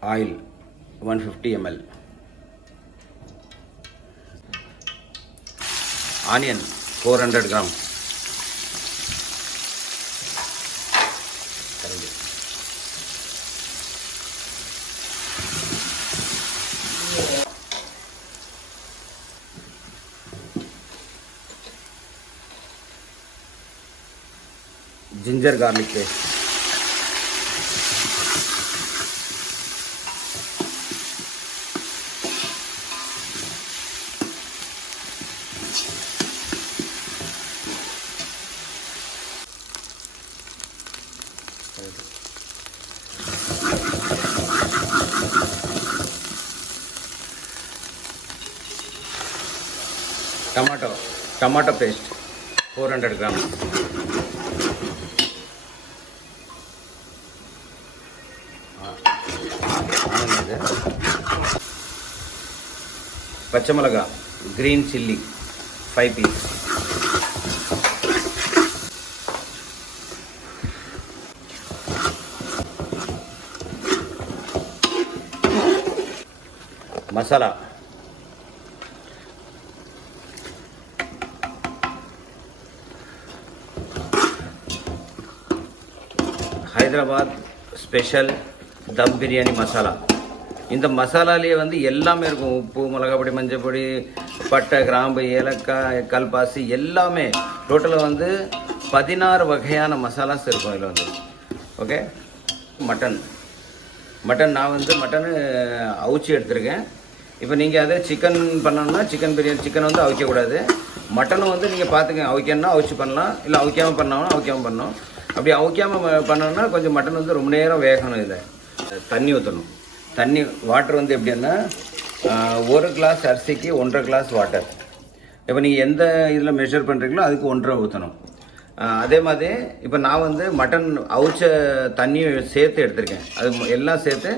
Oil 150 ml. Onion 400 gram. Ginger garlic paste. Tomato paste 400 gram. பச்சை மிளகா green chilli 5 piece. Masala Hyderabad special dum biryani masala. இந்த மசாலாலேயே வந்து எல்லாமே இருக்கும். உப்பு, மிளகாப்பொடி, மஞ்சள் பொடி, பட்டை, கிராம்பு, ஏலக்காய், கல்பாசி எல்லாமே டோட்டலாக வந்து 16 வகையான மசாலாஸ் இருக்கும் இதில் வந்து. ஓகே. மட்டன் நான் வந்து மட்டனு அவிச்சி எடுத்துருக்கேன். இப்போ நீங்கள் அதே சிக்கன் பண்ணணும்னா சிக்கன் பிரியாணி சிக்கன் வந்து அவிக்கக்கூடாது. மட்டனும் வந்து நீங்கள் பார்த்துக்கங்க, அவிக்கணும்னா அவிச்சி பண்ணலாம், இல்லை அவிக்காமல் பண்ணாலும் அவிக்காமல் பண்ணணும். அப்படி அவிக்காமல் பண்ணணும்னா கொஞ்சம் மட்டன் வந்து ரொம்ப நேரம் வேகணும். இதில் தண்ணி ஊற்றணும். தண்ணி வாட்டர் வந்து எப்படின்னா 1 கிளாஸ் அரிசிக்கு 1.5 கிளாஸ் வாட்டர். இப்போ நீங்கள் எந்த இதில் மெஷர் பண்ணுறீங்களோ அதுக்கு 1.5 ஊற்றணும். அதே மாதிரி இப்போ நான் வந்து மட்டன் அவிச்ச தண்ணி சேர்த்து எடுத்திருக்கேன். அது எல்லாம் சேர்த்து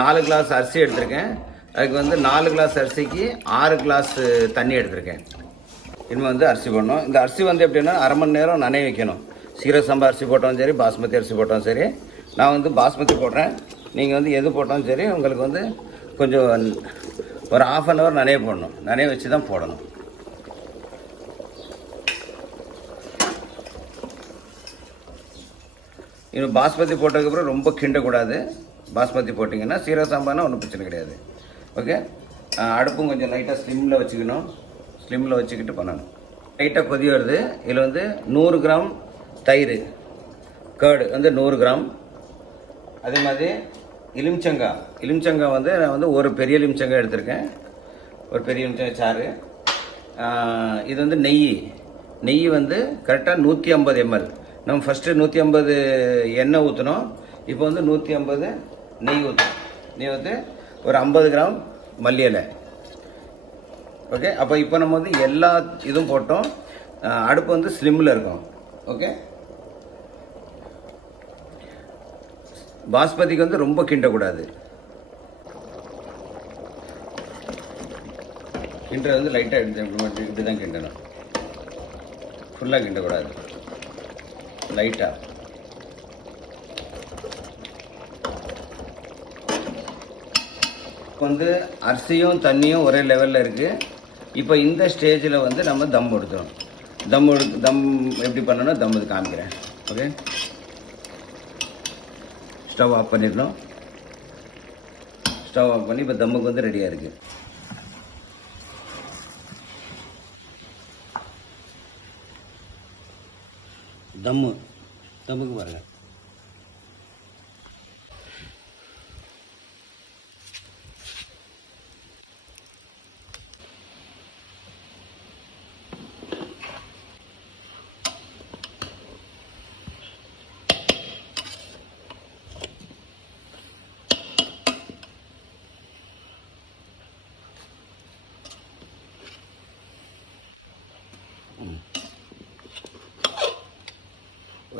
4 கிளாஸ் அரிசி எடுத்திருக்கேன். அதுக்கு வந்து 4 கிளாஸ் அரிசிக்கு 6 கிளாஸ் தண்ணி எடுத்திருக்கேன். இனிமேல் வந்து அரிசி போடணும். இந்த அரிசி வந்து எப்படின்னா அரை மணி நேரம் நனைய வைக்கணும். சீரக சம்பா அரிசி போட்டாலும் சரி, பாஸ்மதி அரிசி போட்டாலும் சரி. நான் வந்து பாஸ்மதி போடுறேன். நீங்கள் வந்து எது போட்டாலும் சரி, உங்களுக்கு வந்து கொஞ்சம் ஒரு 1/2 hour நனைய போடணும். நனைய வச்சு தான் போடணும். இன்னும் பாஸ்மதி போட்டதுக்கப்புறம் ரொம்ப கிண்டக்கூடாது. பாஸ்மதி போட்டிங்கன்னா சீரக சாம்பார்னா ஒன்றும் பிரச்சனை கிடையாது. ஓகே. அடுப்பும் கொஞ்சம் லைட்டாக ஸ்லிம்மில் வச்சுக்கணும். ஸ்லிம்மில் வச்சுக்கிட்டு பண்ணணும். லைட்டாக கொதி வருது. இதில் வந்து 100 கிராம் தயிர், கேர்டு வந்து 100 கிராம். அதே மாதிரி எலுமிச்சங்காய் வந்து நான் வந்து ஒரு பெரிய எலுமிச்சங்காய் எடுத்திருக்கேன். ஒரு பெரிய எலுமிச்சங்காய் சாறு. இது வந்து நெய் வந்து கரெக்டாக 150 ml. நம்ம ஃபஸ்ட்டு 150 எண்ணெய் ஊற்றணும். இப்போ வந்து 150 நெய் ஊற்றணும். நெய் ஊற்றி ஒரு 50 கிராம் மல்லி இலை. ஓகே. அப்போ இப்போ நம்ம வந்து எல்லா இதுவும் போட்டோம். அடுப்பு வந்து ஸ்லிம்மில் இருக்கும். ஓகே. பாஸ்மதிக்கு வந்து ரொம்ப கிண்டக்கூடாது. கிண்டுறது வந்து லைட்டாக இப்படி தான் கிண்டணும். ஃபுல்லாக கிண்டக்கூடாது. லைட்டாக. வந்து அரிசியும் தண்ணியும் ஒரே லெவலில் இருக்குது. இப்போ இந்த ஸ்டேஜில் வந்து நம்ம தம் எடுத்துடும். தம் எப்படி பண்ணணும் தம் இது காமிக்கிறேன். ஓகே. ஸ்டவ் ஆஃப் பண்ணிடணும். ஸ்டவ் ஆஃப் பண்ணி இப்போ தம்முக்கு வந்து ரெடியாக இருக்குது. தம்முக்கு பாருங்கள்.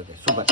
Okay, super.